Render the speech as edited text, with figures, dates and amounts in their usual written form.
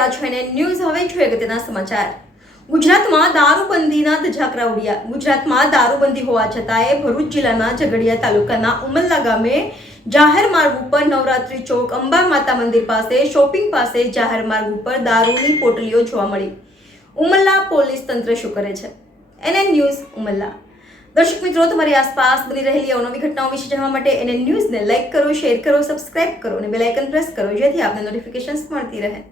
રહ્યા છો એને ન્યૂઝ. હવે જોઈએ અગત્યના સમાચાર. ગુજરાતમાં દારૂબંધીના ધજાકરા ઉડ્યા. ગુજરાતમાં દારૂબંધી હોવા છતાંય ભરૂચ જિલ્લાના ઝઘડિયા તાલુકાના ઉમલ્લા ગામે જાહેર માર્ગ ઉપર નવરાત્રી ચોક અંબા માતા મંદિર પાસે શોપિંગ પાસે જાહેર માર્ગ ઉપર દારૂની પોટલીઓ જોવા મળી. ઉમલ્લા પોલીસ તંત્ર શું કરે છે? NN news Umalla. દર્શક મિત્રો, તમારી આસપાસ બની રહેલી અવનવી ઘટનાઓ વિશે જાણવા માટે એનએન ન્યૂઝને લાઇક કરો, શેર કરો, સબસ્ક્રાઇબ કરો અને બેલ આઇકન પ્રેસ કરો, જેથી આપને નોટિફિકેશન્સ મળતી રહે.